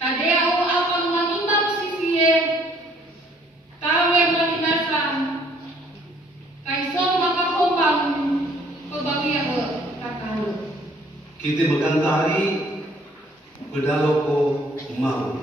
Tadea o apang manimang sisie, tawe maninasan, kaisong makakupang pagbagiya ko kakalo. Kita magkantari, pedalo ko mau.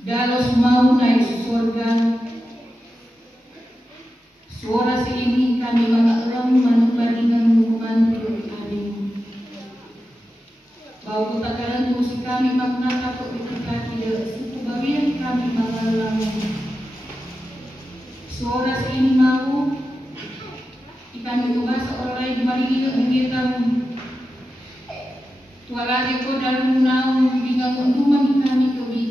Dalos mau naik ke surga, suara seini kami mengalam manubandingan membantu kami. Bau takaran musik kami makna takut ketika dia suku bagian kami mengalam. Suara seini mau kami ubah seolah dibandingin kegiatan tualari ko dalam naung dengan unduman kami kebi.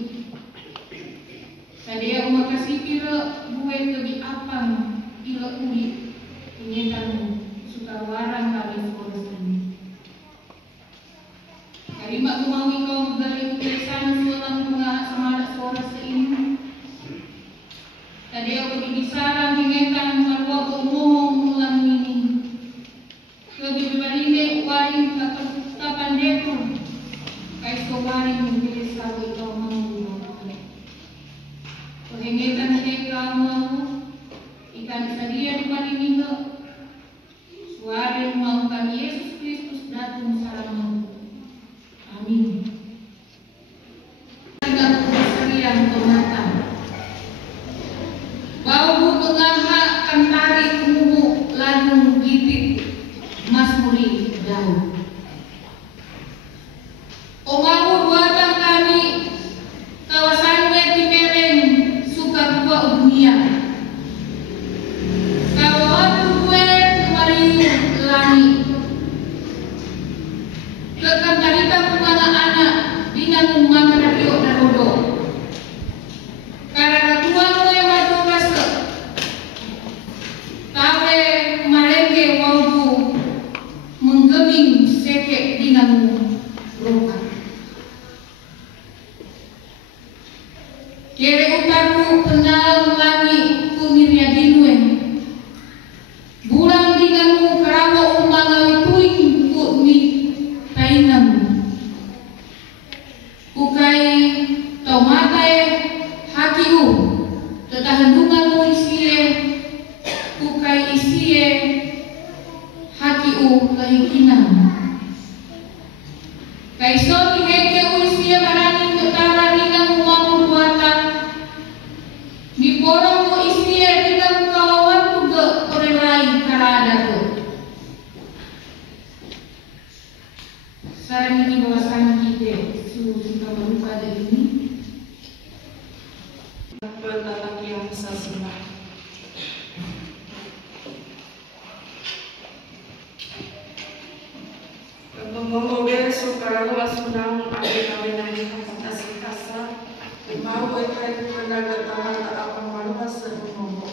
Tadea umakasipir buat kebi apang ilo uli penyetan suka warang kami sekolah ini. Karimak kumawi kau dari utesan sualang pengahat semarak suara seini. Tadea kebi disarang penyetan marwah umum ulang ini. Kebi bebarine waring kapan dekor. Kais waring memilih sawo ikaw mau. Pengengetan mereka mau ikan sadia di paling suara mau kami Yesus Kristus datang salam. Amin. Segala keserian tomatan. Bau pengahak kantari umumu lanung gitik masmuri daun. Omawur buatan kami kawasan Wetimereng suka dua dunia. Kawan gue Mariu Lani. Kekantarita kumana anak dengan umang radio darodo. Karena tua gue wadu rasa. Tawe marenge wadu menggeming seke dengan roka. Kere utaru kenal langi kumirya dinuen. Bulan dingamu kerawa umangawi tuing kukmi taingamu. Kukai tau matai hakiu tetahandungamu isie. Kukai isie hakiu kehikinan. Kaiso miheke uisia maraming utara nilang umamong buhatan. Miporong mo isia nilang kawawan tuga korelay karada to. Sarang ini bawasan kita sudah maluka dari ini. Bertatak yang sasima. Mengobe sukaralo asunang abdi kawinan nasi kasa. Mau ikai pendaga tahan tak apa malu hasil mengobo.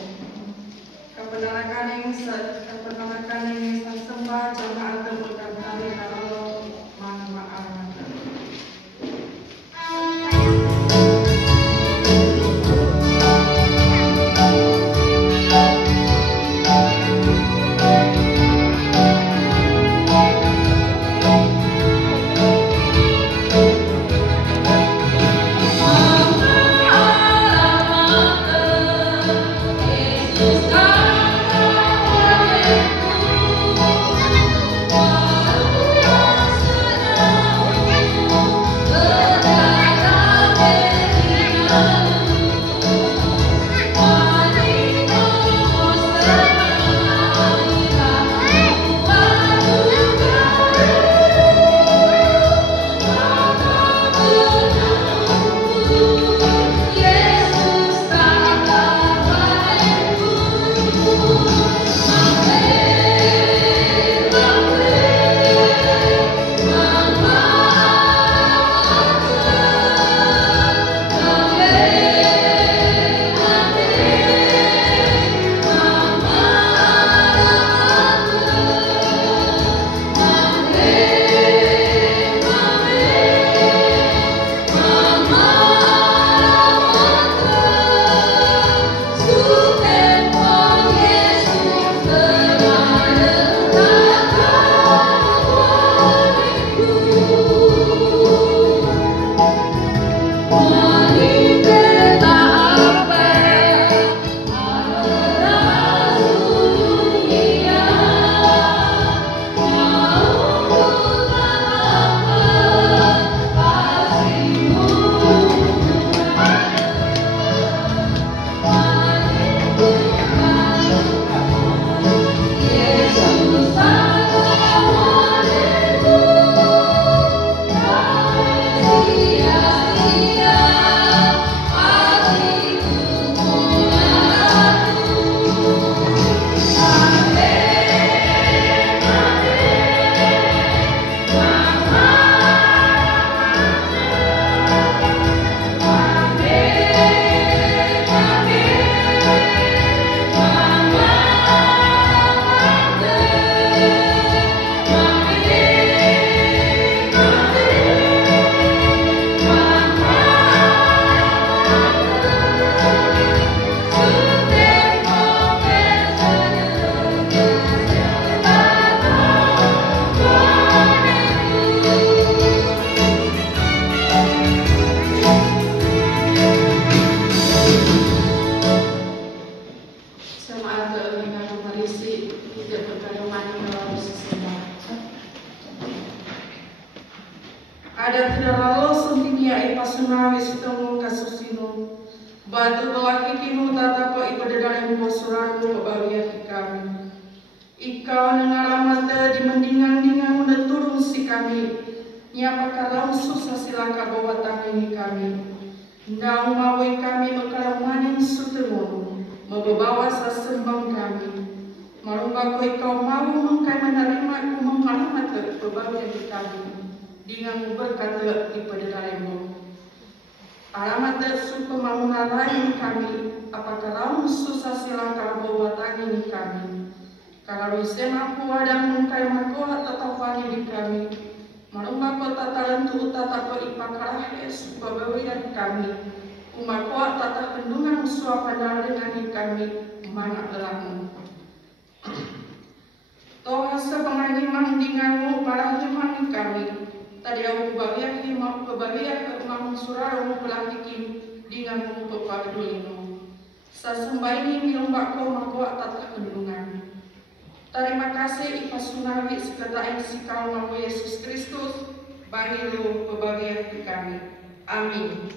Kepenarakan yang sasembah jamaah temukan hari kalau manfaat. Ada tidak lalu sentinia ipasunawi sutemu kasusino. Batu kelaki kinu tata ko ipadadari muasuramu kebahagiaan kami. Ikau nengaramata di mendingan-dingan turun si kami. Nyapa kalau susah silaka bawa tangan kami. Ndau mawi kami mekalawanin sutemu. Membawa sasembang kami. Marumba ko ikau mau mengkai menerima ku menghormati kebahagiaan kami. Dengan berkata kepada darimu, alamat suku mauna lain kami, apakah laun susah silang bawa tangan kami. Kalau sema ku ada mungkai makoha tatapani di kami, marumba ko tatalentu tatapo ipakarah suku bawiran kami, umakoha tata kendungan suapan dengan kami, mana belamu. Toha sepenganiman denganmu para himan kami. Tadi aku kebahagiaan kemampuan surau pelatikin dengan membuka pedulinu. Sasembah ini milumbak kau makwa tata kendungan. Terima kasih ipasunawi sekata yang sikau mahu Yesus Kristus. Bahiru pebagian kami. Amin.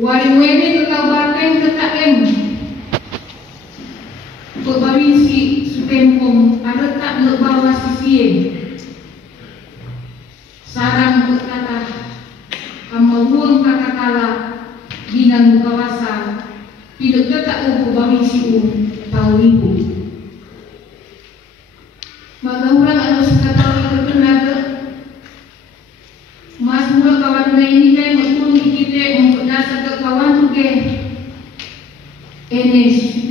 Wari-wari kekabarkan ketakem Pebawisi supempong ada tak lebawa sisien sarang berkata kamawuang kakakala binang kawasan tidak ketak pebawisi tahu ibu maka orang ada suka tahu terkenaga mas mula kawan ini kan betul kita memperdasa ke kawan tuke ini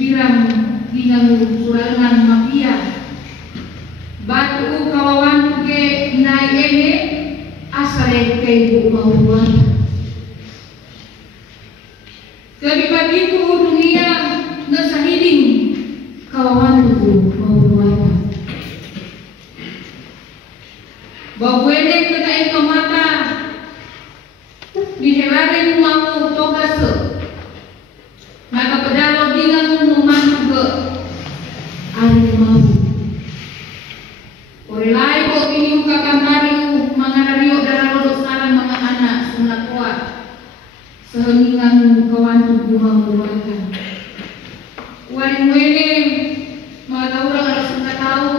pirang binang suranan mafia batu kawan tuke naik ini asal ke ibu mauan jadi bagiku dunia nasahiding kawan tuku mauan Babuene kena itu mata dihelare mau togas maka pedalo bingang memantu ke ari mau ore lai kok ini ka kamari manganario daralo saran mga anak sunat kuat seheningan kawan tubuh mengurangkan wari-wari mga orang harus suka tahu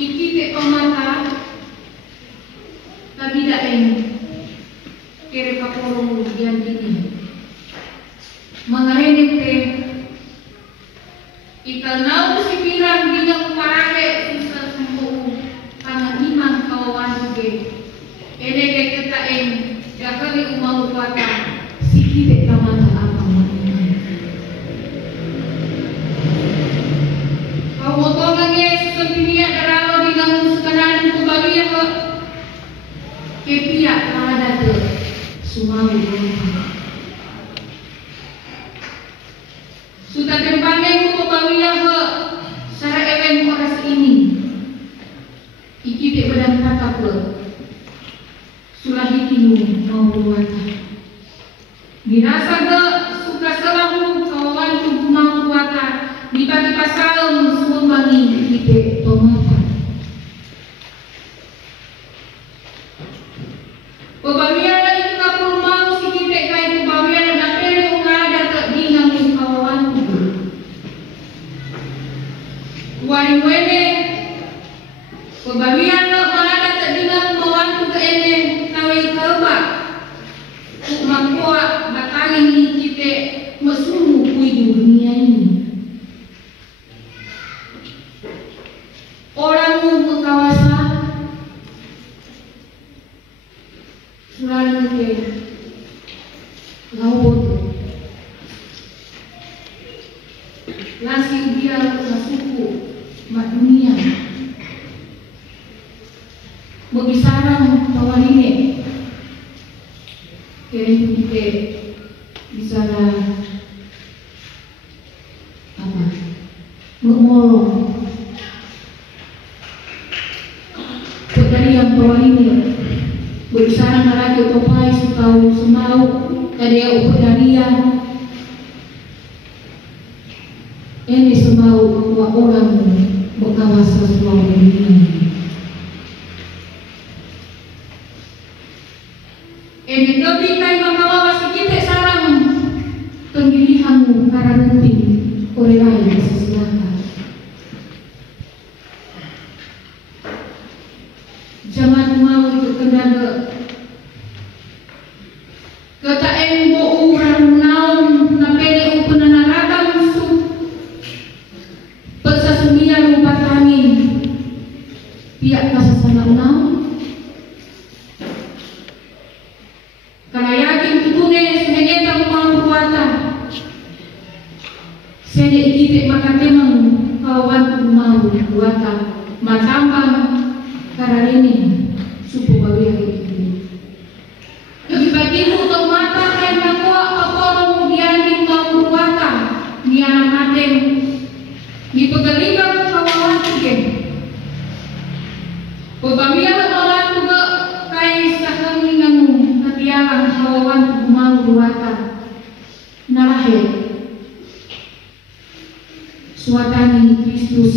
iki ke pemata tapi tidak ini kira kapolong ujian ini mengenai te ikan nau si pirang bingang parake bisa sembuh tangan imang kawan juga ini kita jaga di umang kuatan si kiri kamata apa kau motornya sesuatu darah bingang sekarang kebagian kepiak ada ke Sumawi sudah tempatnya ku pembawian ke secara event oras ini iki dek badan kata ke sulah dikinu mau buatan dirasa ke suka selahu kawan tubuh mau buatan dibagi pasal semua bagi ide tomata Pembawian itu tak perlu mau si kita kaya pembawian dan perlu ada tak dinang kawan itu. Wari-wari pembawian ada tak dinang kawan itu ke ini kawin kerbak. Mangkuat bakal ini kita mesum di dunia ini. Orang mu kawasan selalu ke laut lasi dia suku mak dunia bagi sarang kawan ini kira kita bisa apa ngomong dari yang kawan ini bersama narajo topai sukau semau kadea upedaria ini semau wa orang berkawasa semau dunia ini lebih kai makawa kita sarang pemilihan karantin oleh lain sesuatu pihak kasasana enam karena yakin tutune sebagai tanggung perbuatan saya ikite maka temang kawan mau buatan matambang karena ini suku babi yang ini lebih baik untuk mata kain nakwa paporong dianing mau buatan niana maten di pegalikan kawan tiga pemilihan orang juga kain sakang ningamu katialan kawan mau buatan narahir suatani Kristus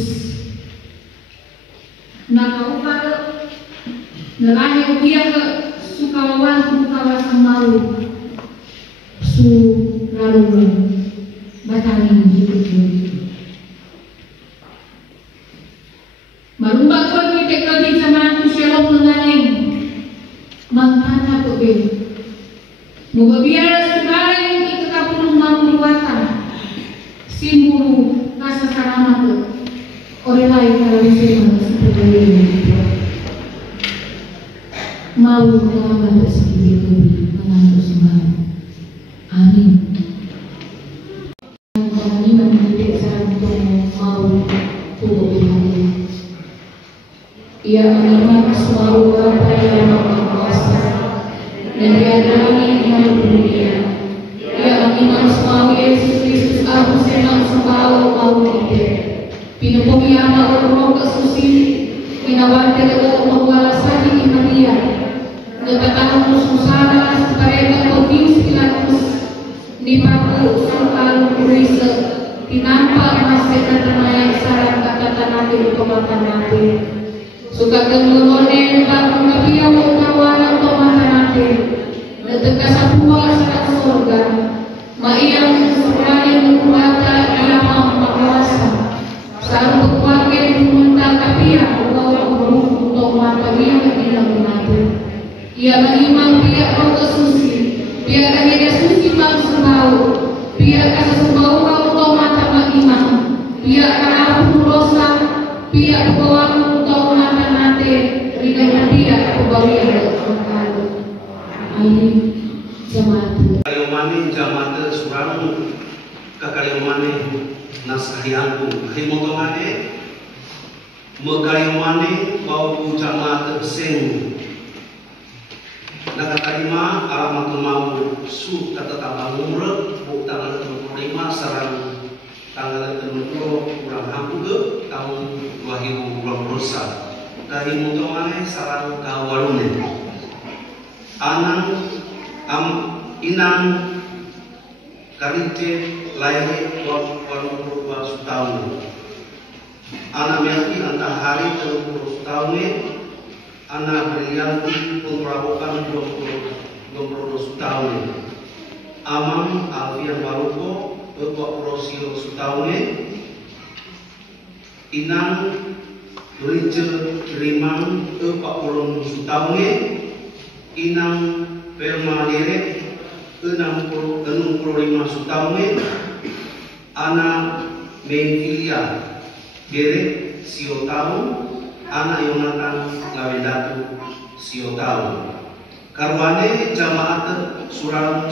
nakaupal nelahi dia ke sukawan kawasan malu su lalu batani hidup marumbak kon kita kali zaman tu shalom menganeng mangkana ko be mubabiara sugareng ikakapulong mamuluwatan simbulu kasa sarama ko orelay kalamisema seperti ini mau mengamal sendiri mengatur sembahan amin kami mendidik untuk mau tubuh hati ia menerima selalu apa yang berkuasa dan dia berani dengan dunia ia mengiman selalu Yesus Kristus aku senang selalu mau hidup pinupumi anak roh kesusi pinawante o magwalasani ni Maria nagkataon susana sa parehong pagkins Pilatus ni Paku Sultan Kurisa tinampak masih katanayang sarang kakatan natin pemakan natin suka kemulonen bakong kapiyaw o kawanan pemakan natin natagka sa buwa sa surga maiyang suranin kumata iyamang makawasa sa pagwagin pumunta kapiyaw untuk mapagiyang ilang natin ia menimang pihak kau kesusi pihak kami kesusi bang sembau pihak kasa sembau kau untuk mata menimang pihak kau rosa pihak bawang untuk mata nate ringan pihak kebawi ada kalau ini jamaat kaliomani jamaat suranu kakaliomani nasahianku himotongane megayomani bau jamaat seng nakatarima alamat mau su kata tambah umur tanggal 25 sarang tanggal 30 kurang hampu ke tahun 2020 dari mutongane sarang kawalune anang inang karite lahir 22 tahun anak melki antah hari 30 tahun anak Brilianti pemerabokan 20 tahun Amang Alfian Baruko 20 tahun Inang Richard Rimang 40 tahun Inang Perma Direk 65 tahun anak Menfilia Direk Sio tahun anak Yonatan Lawendatu Sio tahun karwane jamaat surang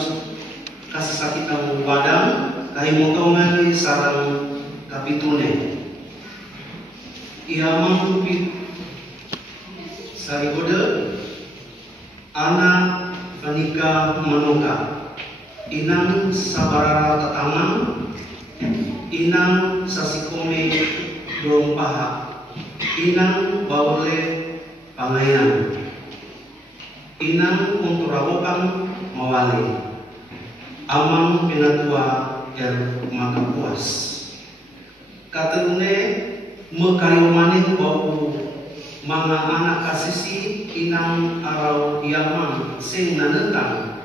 kasakitan wadang kahimotongan sarang kapitune ia mangkupit sarigode anak Vanika Manoka inang sabarara tatangan inang sasikome dorong paha inang baule pangayan inang unturawokan mawali amang pinatua maka puas katerune mekayomani bau mga anak kasisi inang araw yamang sing nanentang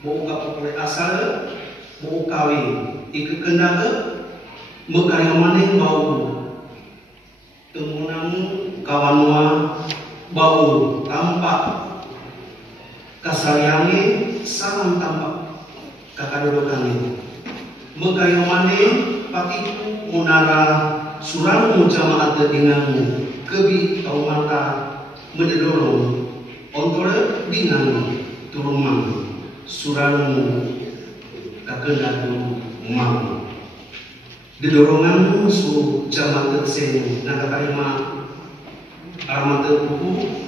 mau kapupule asal mau kawin ikekendaga mekayomani bau temunang kawanua bau tampak kasayangi salam tampak kakadudukan itu mekayomani patiku munara suramu jamaat dengan kebi tau mata mendedorong ontore dengan turumang suramu kakendatu mau didorongan su jamaat sen nagakarima alamat buku.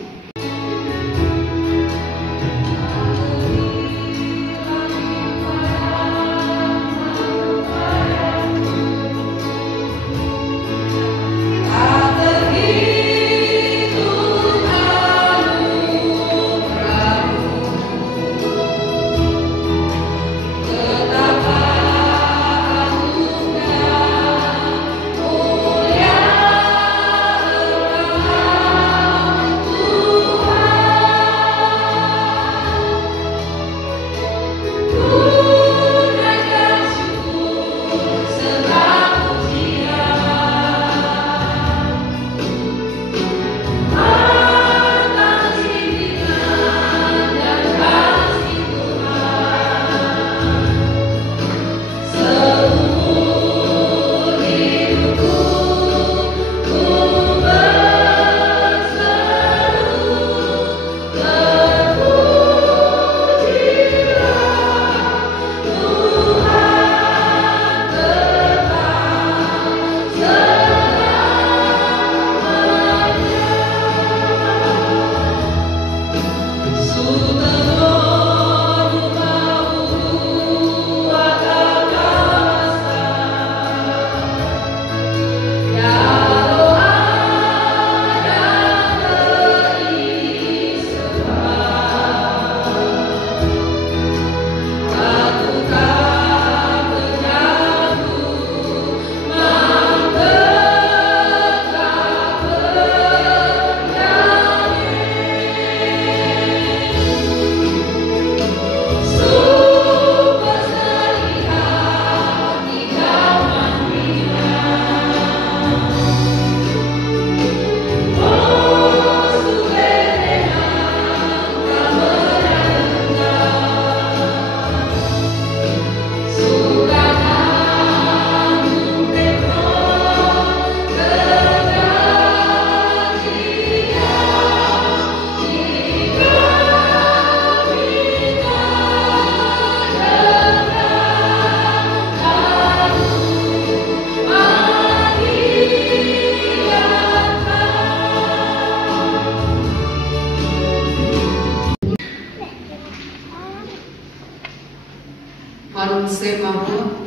Marun se mahu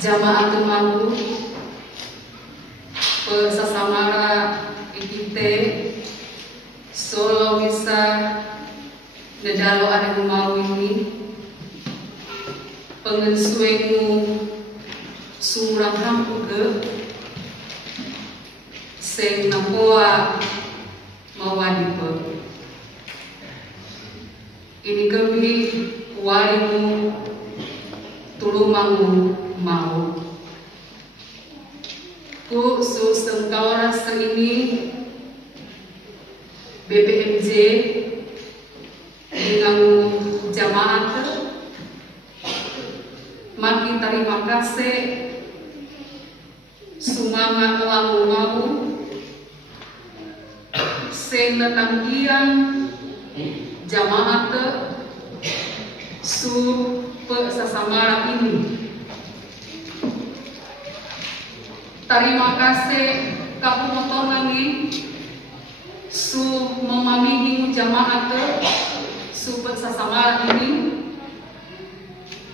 jamaat mahu pesasamara ikite solo bisa nedalo ada mau ini pengensuengu surang hampu ke seng napoa mawadipe ini kami walimu tulumangu mau ku susengkawara ini BPMJ dengan jamaat makin terima kasih semangat lamu-lamu sing letanggian jamaat su pesasamara ini. Terima kasih kapumotongan su memamihi jamaat su pesasamara ini.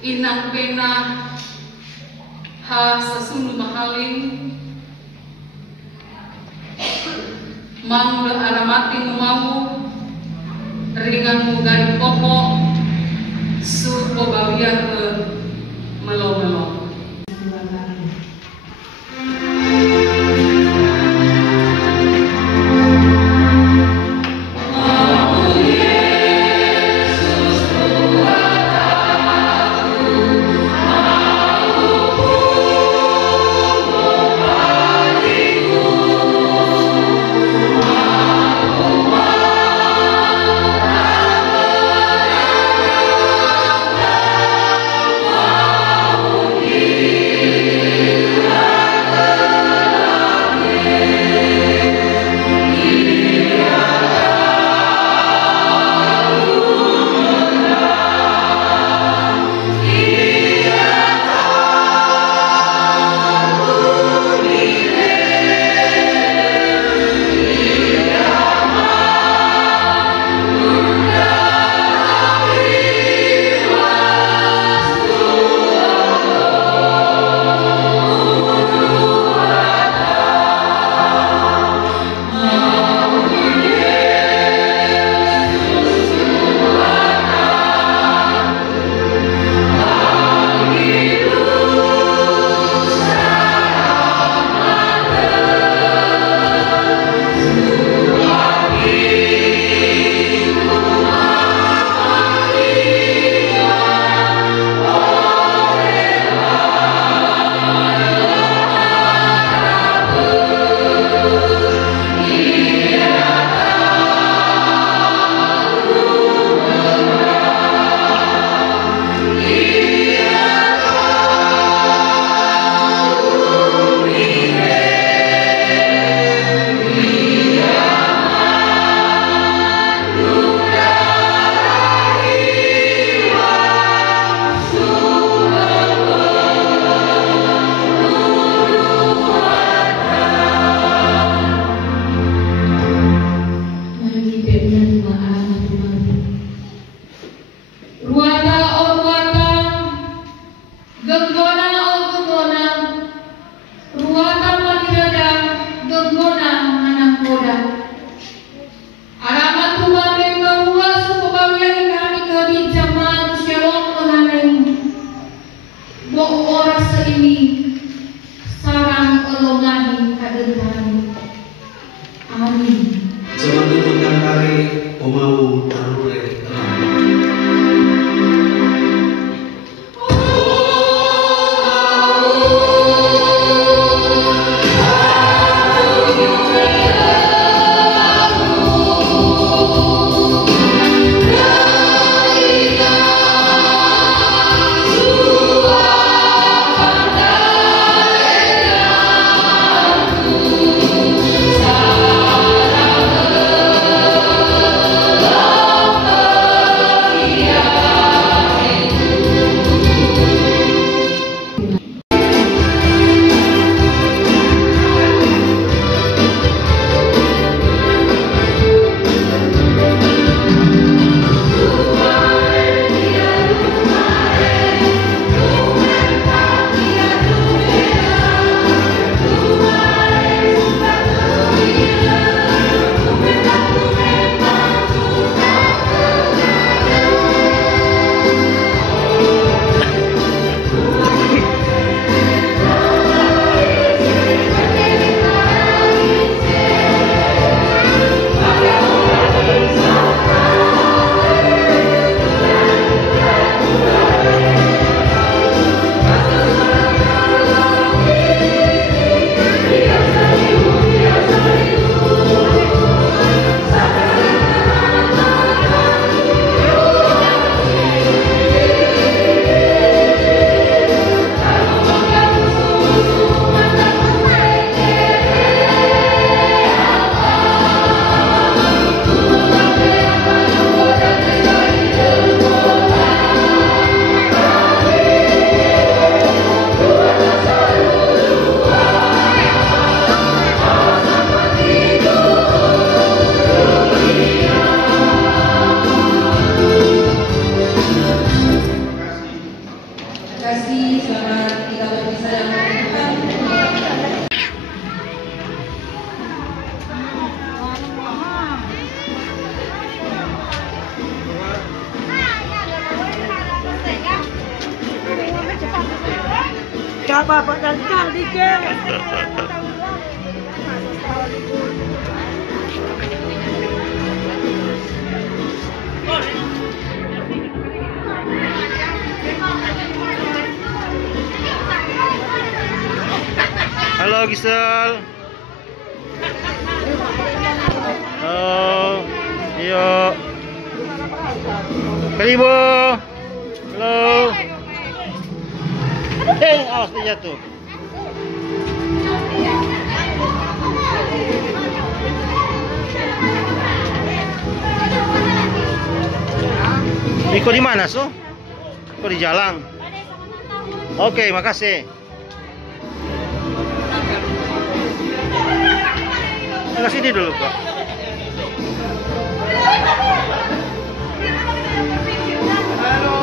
Inang pena ha sesundu mahaling mang alamati mau ringan mugai pokok su pobawian ke melo-melo. kasih, selamat tinggal berpisah dengan Tuhan. Gak apa-apa kali dikit. Halo Gisel. Halo. Yuk. Keribu. Halo. Awas dia jatuh. Iko di mana, Su? Iko di jalan. Oke, makasih. Ke sini dulu, Pak. Halo.